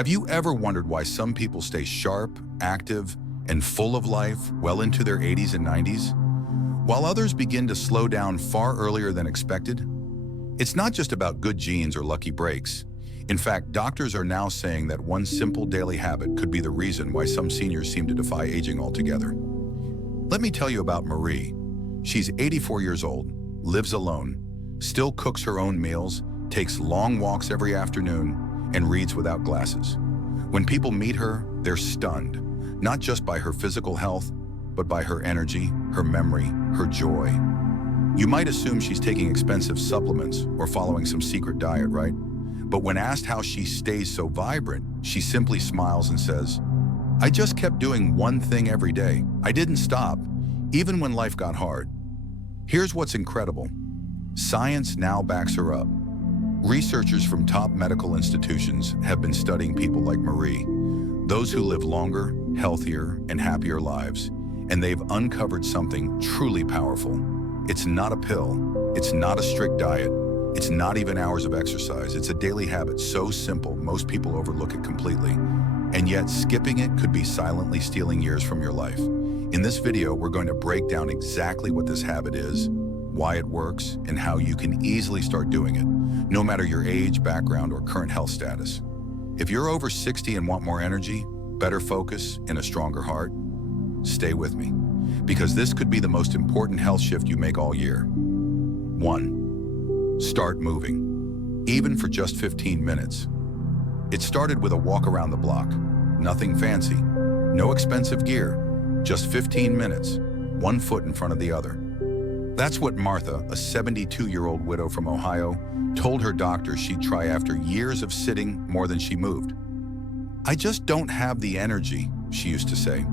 Have you ever wondered why some people stay sharp, active, and full of life well into their 80s and 90s, while others begin to slow down far earlier than expected? It's not just about good genes or lucky breaks. In fact, doctors are now saying that one simple daily habit could be the reason why some seniors seem to defy aging altogether. Let me tell you about Marie. She's 84 years old, lives alone, still cooks her own meals, takes long walks every afternoon, and reads without glasses. When people meet her, they're stunned, not just by her physical health, but by her energy, her memory, her joy. You might assume she's taking expensive supplements or following some secret diet, right? But when asked how she stays so vibrant, she simply smiles and says, "I just kept doing one thing every day. I didn't stop, even when life got hard." Here's what's incredible. Science now backs her up. Researchers from top medical institutions have been studying people like Marie, those who live longer, healthier, and happier lives, and they've uncovered something truly powerful. It's not a pill, it's not a strict diet, it's not even hours of exercise. It's a daily habit so simple most people overlook it completely, and yet skipping it could be silently stealing years from your life. In this video, we're going to break down exactly what this habit is, why it works, and how you can easily start doing it, no matter your age, background, or current health status. If you're over 60 and want more energy, better focus, and a stronger heart, stay with me, because this could be the most important health shift you make all year. 1. Start moving, even for just 15 minutes. It started with a walk around the block. Nothing fancy, no expensive gear, just 15 minutes, one foot in front of the other. That's what Martha, a 72-year-old widow from Ohio, told her doctor she'd try after years of sitting more than she moved. "I just don't have the energy," she used to say.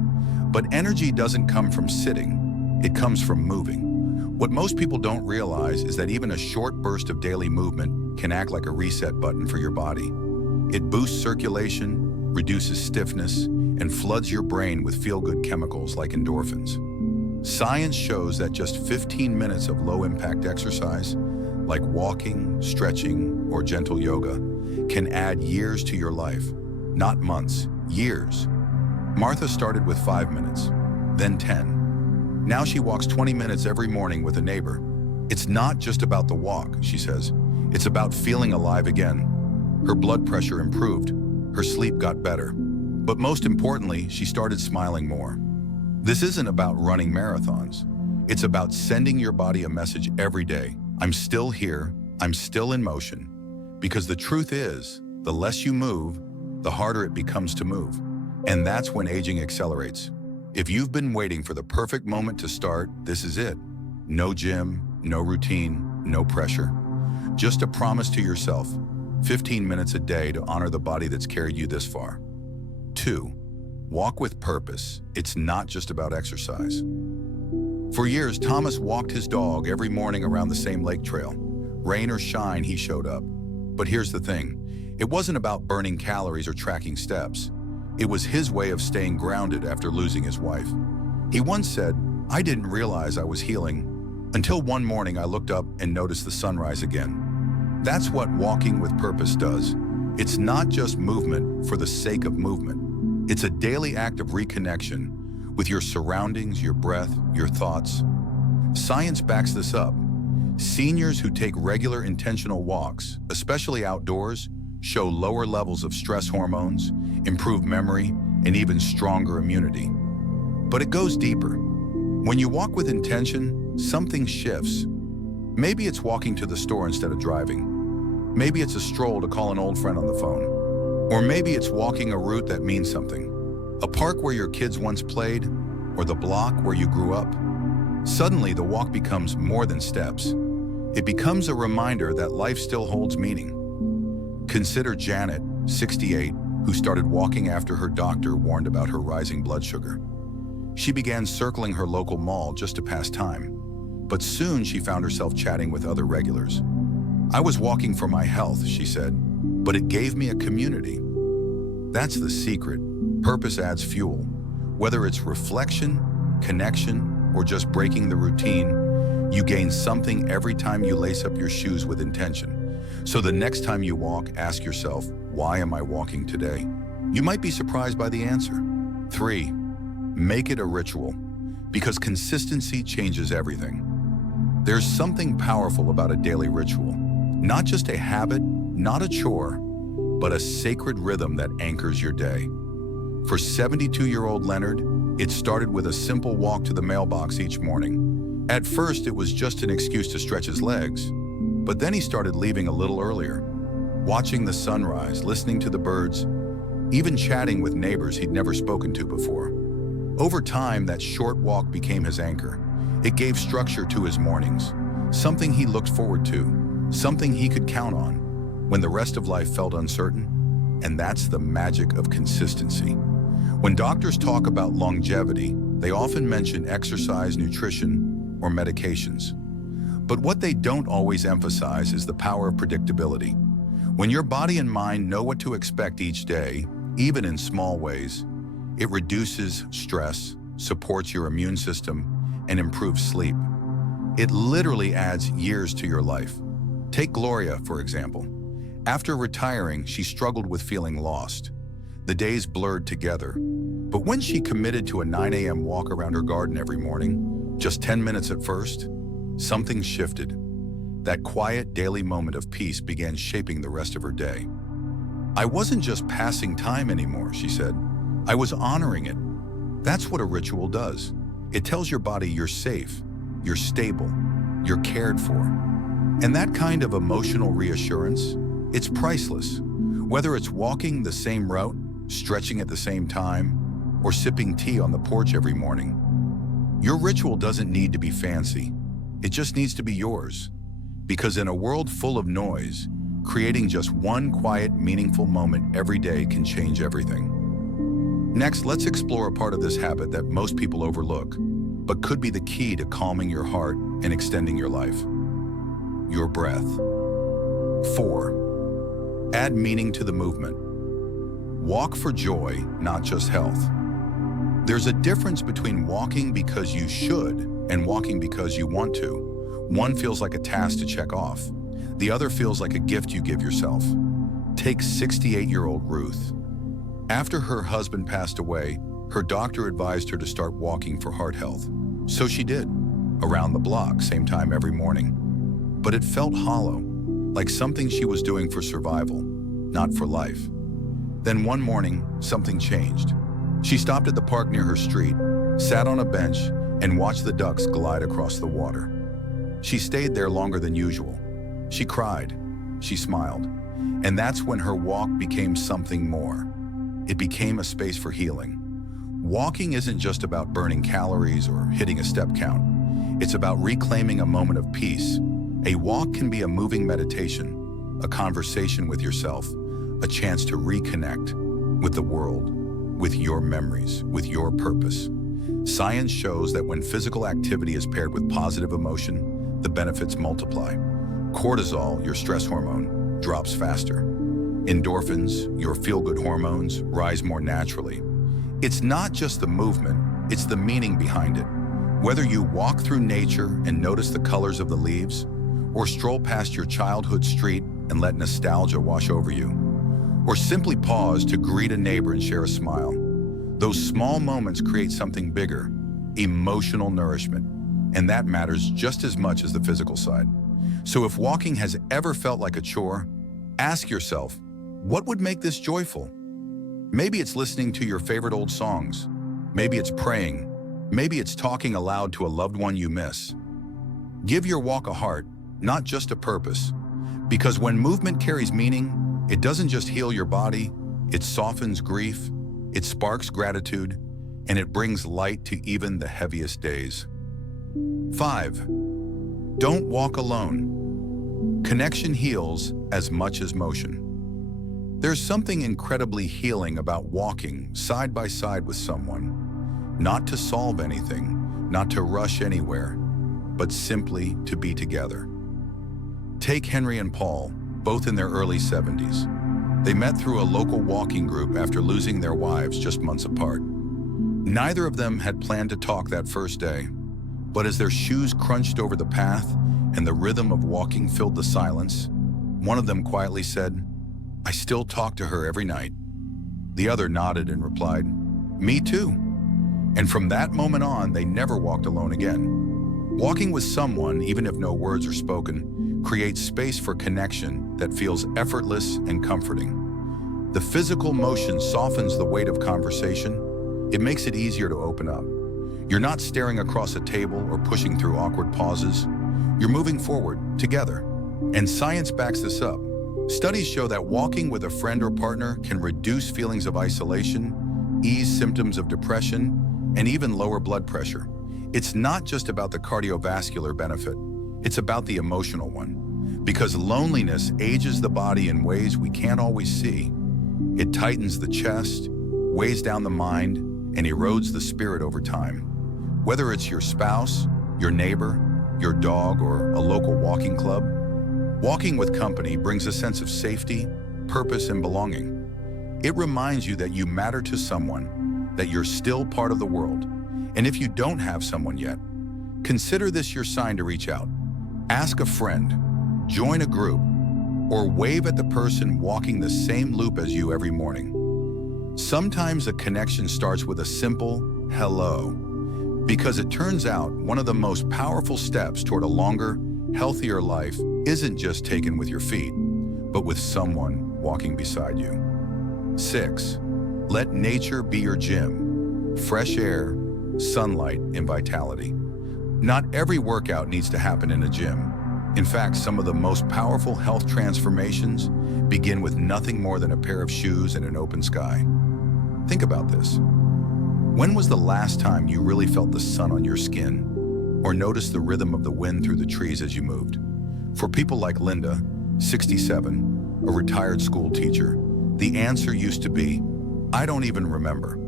But energy doesn't come from sitting, it comes from moving. What most people don't realize is that even a short burst of daily movement can act like a reset button for your body. It boosts circulation, reduces stiffness, and floods your brain with feel-good chemicals like endorphins. Science shows that just 15 minutes of low-impact exercise, like walking, stretching, or gentle yoga, can add years to your life. Not months, years. Martha started with 5 minutes, then 10. Now she walks 20 minutes every morning with a neighbor. "It's not just about the walk," she says. "It's about feeling alive again." Her blood pressure improved, her sleep got better. But most importantly, she started smiling more. This isn't about running marathons. It's about sending your body a message every day. I'm still here, I'm still in motion. Because the truth is, the less you move, the harder it becomes to move. And that's when aging accelerates. If you've been waiting for the perfect moment to start, this is it. No gym, no routine, no pressure. Just a promise to yourself, 15 minutes a day to honor the body that's carried you this far. 2. Walk with purpose. It's not just about exercise. For years, Thomas walked his dog every morning around the same lake trail. Rain or shine, he showed up. But here's the thing. It wasn't about burning calories or tracking steps. It was his way of staying grounded after losing his wife. He once said, "I didn't realize I was healing until one morning I looked up and noticed the sunrise again." That's what walking with purpose does. It's not just movement for the sake of movement. It's a daily act of reconnection with your surroundings, your breath, your thoughts. Science backs this up. Seniors who take regular intentional walks, especially outdoors, show lower levels of stress hormones, improved memory, and even stronger immunity. But it goes deeper. When you walk with intention, something shifts. Maybe it's walking to the store instead of driving. Maybe it's a stroll to call an old friend on the phone. Or maybe it's walking a route that means something. A park where your kids once played, or the block where you grew up. Suddenly, the walk becomes more than steps. It becomes a reminder that life still holds meaning. Consider Janet, 68, who started walking after her doctor warned about her rising blood sugar. She began circling her local mall just to pass time, but soon she found herself chatting with other regulars. "I was walking for my health," she said, "but it gave me a community." That's the secret. Purpose adds fuel. Whether it's reflection, connection, or just breaking the routine, you gain something every time you lace up your shoes with intention. So the next time you walk, ask yourself, why am I walking today? You might be surprised by the answer. 3. Make it a ritual, because consistency changes everything. There's something powerful about a daily ritual. Not just a habit, not a chore, but a sacred rhythm that anchors your day. For 72-year-old Leonard, it started with a simple walk to the mailbox each morning. At first, it was just an excuse to stretch his legs, but then he started leaving a little earlier, watching the sunrise, listening to the birds, even chatting with neighbors he'd never spoken to before. Over time, that short walk became his anchor. It gave structure to his mornings, something he looked forward to, something he could count on when the rest of life felt uncertain. And that's the magic of consistency. When doctors talk about longevity, they often mention exercise, nutrition, or medications. But what they don't always emphasize is the power of predictability. When your body and mind know what to expect each day, even in small ways, it reduces stress, supports your immune system, and improves sleep. It literally adds years to your life. Take Gloria, for example. After retiring, she struggled with feeling lost. The days blurred together. But when she committed to a 9 a.m. walk around her garden every morning, just 10 minutes at first, something shifted. That quiet daily moment of peace began shaping the rest of her day. I wasn't just passing time anymore, she said. I was honoring it. That's what a ritual does. It tells your body you're safe, you're stable, you're cared for. And that kind of emotional reassurance, it's priceless. Whether it's walking the same route, stretching at the same time, or sipping tea on the porch every morning, your ritual doesn't need to be fancy. It just needs to be yours. Because in a world full of noise, creating just one quiet, meaningful moment every day can change everything. Next, let's explore a part of this habit that most people overlook, but could be the key to calming your heart and extending your life. Your breath. 4. Add meaning to the movement. Walk for joy, not just health. There's a difference between walking because you should and walking because you want to. One feels like a task to check off. The other feels like a gift you give yourself. Take 68-year-old Ruth. After her husband passed away, her doctor advised her to start walking for heart health. So she did, around the block, same time every morning. But it felt hollow, like something she was doing for survival, not for life. Then one morning, something changed. She stopped at the park near her street, sat on a bench, and watched the ducks glide across the water. She stayed there longer than usual. She cried, she smiled, and that's when her walk became something more. It became a space for healing. Walking isn't just about burning calories or hitting a step count. It's about reclaiming a moment of peace. A walk can be a moving meditation, a conversation with yourself, a chance to reconnect with the world, with your memories, with your purpose. Science shows that when physical activity is paired with positive emotion, the benefits multiply. Cortisol, your stress hormone, drops faster. Endorphins, your feel-good hormones, rise more naturally. It's not just the movement, it's the meaning behind it. Whether you walk through nature and notice the colors of the leaves, or stroll past your childhood street and let nostalgia wash over you, or simply pause to greet a neighbor and share a smile, those small moments create something bigger, emotional nourishment, and that matters just as much as the physical side. So if walking has ever felt like a chore, ask yourself, what would make this joyful? Maybe it's listening to your favorite old songs. Maybe it's praying. Maybe it's talking aloud to a loved one you miss. Give your walk a heart, not just a purpose. Because when movement carries meaning, it doesn't just heal your body, it softens grief, it sparks gratitude, and it brings light to even the heaviest days. 5. Don't walk alone. Connection heals as much as motion. There's something incredibly healing about walking side by side with someone, not to solve anything, not to rush anywhere, but simply to be together. Take Henry and Paul, both in their early 70s. They met through a local walking group after losing their wives just months apart. Neither of them had planned to talk that first day, but as their shoes crunched over the path and the rhythm of walking filled the silence, one of them quietly said, "I still talk to her every night." The other nodded and replied, "Me too." And from that moment on, they never walked alone again. Walking with someone, even if no words are spoken, creates space for connection that feels effortless and comforting. The physical motion softens the weight of conversation. It makes it easier to open up. You're not staring across a table or pushing through awkward pauses. You're moving forward, together. And science backs this up. Studies show that walking with a friend or partner can reduce feelings of isolation, ease symptoms of depression, and even lower blood pressure. It's not just about the cardiovascular benefit, it's about the emotional one. Because loneliness ages the body in ways we can't always see. It tightens the chest, weighs down the mind, and erodes the spirit over time. Whether it's your spouse, your neighbor, your dog, or a local walking club, walking with company brings a sense of safety, purpose, and belonging. It reminds you that you matter to someone, that you're still part of the world. And if you don't have someone yet, consider this your sign to reach out. Ask a friend, join a group, or wave at the person walking the same loop as you every morning. Sometimes a connection starts with a simple hello, because it turns out one of the most powerful steps toward a longer, healthier life isn't just taken with your feet, but with someone walking beside you. 6. Let nature be your gym. Fresh air, sunlight, and vitality. Not every workout needs to happen in a gym. In fact, some of the most powerful health transformations begin with nothing more than a pair of shoes and an open sky. Think about this. When was the last time you really felt the sun on your skin or noticed the rhythm of the wind through the trees as you moved? For people like Linda, 67, a retired school teacher, the answer used to be, "I don't even remember."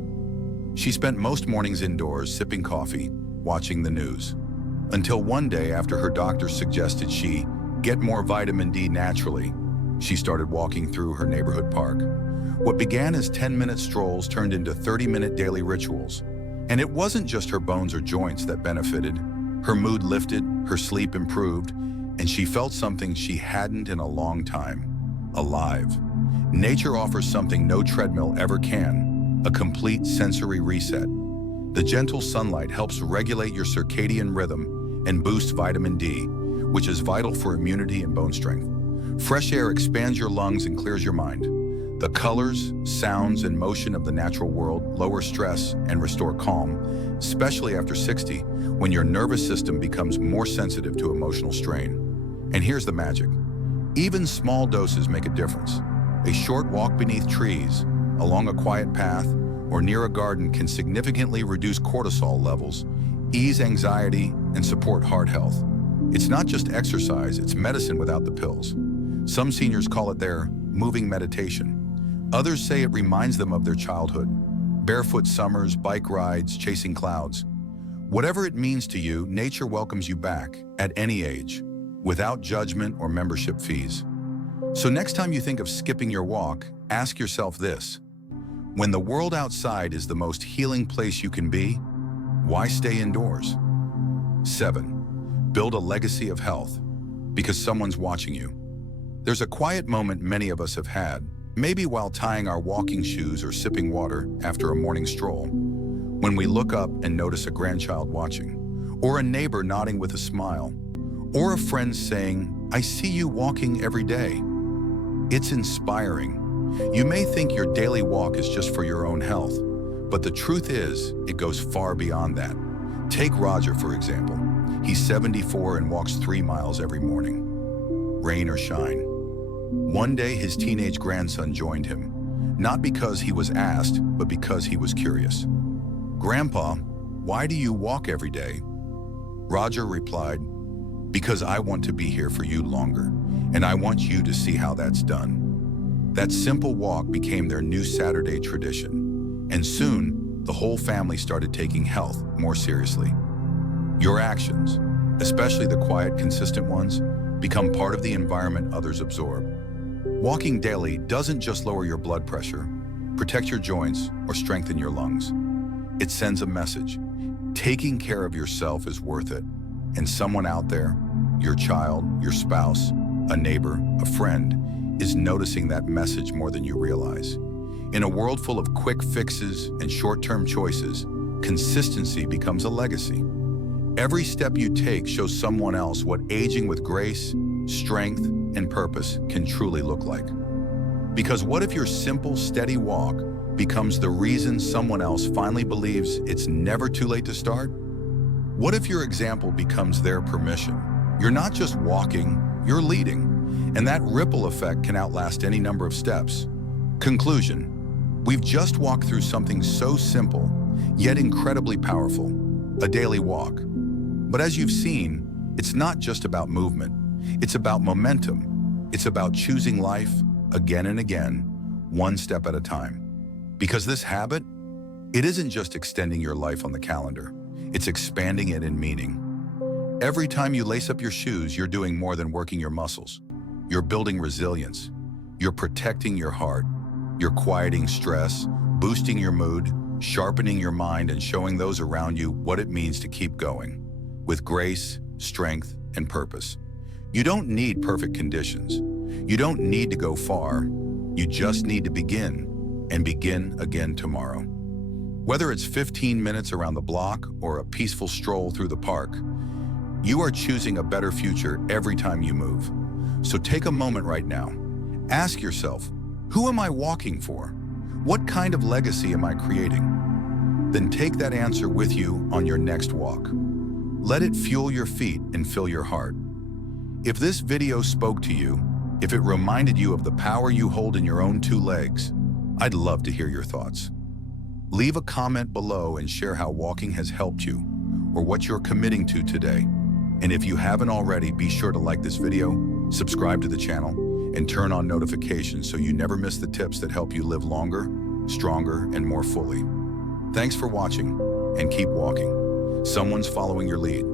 She spent most mornings indoors sipping coffee, watching the news. Until one day, after her doctor suggested she get more vitamin D naturally, she started walking through her neighborhood park. What began as 10-minute strolls turned into 30-minute daily rituals. And it wasn't just her bones or joints that benefited. Her mood lifted, her sleep improved, and she felt something she hadn't in a long time: alive. Nature offers something no treadmill ever can: a complete sensory reset. The gentle sunlight helps regulate your circadian rhythm and boost vitamin D, which is vital for immunity and bone strength. Fresh air expands your lungs and clears your mind. The colors, sounds, and motion of the natural world lower stress and restore calm, especially after 60, when your nervous system becomes more sensitive to emotional strain. And here's the magic. Even small doses make a difference. A short walk beneath trees, along a quiet path, or near a garden can significantly reduce cortisol levels, ease anxiety, and support heart health. It's not just exercise, it's medicine without the pills. Some seniors call it their moving meditation. Others say it reminds them of their childhood, barefoot summers, bike rides, chasing clouds. Whatever it means to you, nature welcomes you back at any age, without judgment or membership fees. So next time you think of skipping your walk, ask yourself this: when the world outside is the most healing place you can be, why stay indoors? 7. Build a legacy of health, because someone's watching you. There's a quiet moment many of us have had, maybe while tying our walking shoes or sipping water after a morning stroll, when we look up and notice a grandchild watching, or a neighbor nodding with a smile, or a friend saying, "I see you walking every day." It's inspiring. You may think your daily walk is just for your own health, but the truth is, it goes far beyond that. Take Roger, for example. He's 74 and walks 3 miles every morning, rain or shine. One day, his teenage grandson joined him, not because he was asked, but because he was curious. "Grandpa, why do you walk every day?" Roger replied, "Because I want to be here for you longer, and I want you to see how that's done." That simple walk became their new Saturday tradition, and soon, the whole family started taking health more seriously. Your actions, especially the quiet, consistent ones, become part of the environment others absorb. Walking daily doesn't just lower your blood pressure, protect your joints, or strengthen your lungs. It sends a message. Taking care of yourself is worth it, and someone out there, your child, your spouse, a neighbor, a friend, is noticing that message more than you realize. In a world full of quick fixes and short-term choices, consistency becomes a legacy. Every step you take shows someone else what aging with grace, strength, and purpose can truly look like. Because what if your simple, steady walk becomes the reason someone else finally believes it's never too late to start? What if your example becomes their permission? You're not just walking, you're leading, and that ripple effect can outlast any number of steps. Conclusion: we've just walked through something so simple, yet incredibly powerful, a daily walk. But as you've seen, it's not just about movement. It's about momentum. It's about choosing life again and again, one step at a time. Because this habit, it isn't just extending your life on the calendar. It's expanding it in meaning. Every time you lace up your shoes, you're doing more than working your muscles. You're building resilience. You're protecting your heart. You're quieting stress, boosting your mood, sharpening your mind, and showing those around you what it means to keep going with grace, strength, and purpose. You don't need perfect conditions. You don't need to go far. You just need to begin, and begin again tomorrow. Whether it's 15 minutes around the block or a peaceful stroll through the park, you are choosing a better future every time you move. So take a moment right now. Ask yourself, who am I walking for? What kind of legacy am I creating? Then take that answer with you on your next walk. Let it fuel your feet and fill your heart. If this video spoke to you, if it reminded you of the power you hold in your own two legs, I'd love to hear your thoughts. Leave a comment below and share how walking has helped you or what you're committing to today. And if you haven't already, be sure to like this video, subscribe to the channel, and turn on notifications so you never miss the tips that help you live longer, stronger, and more fully. Thanks for watching, and keep walking. Someone's following your lead.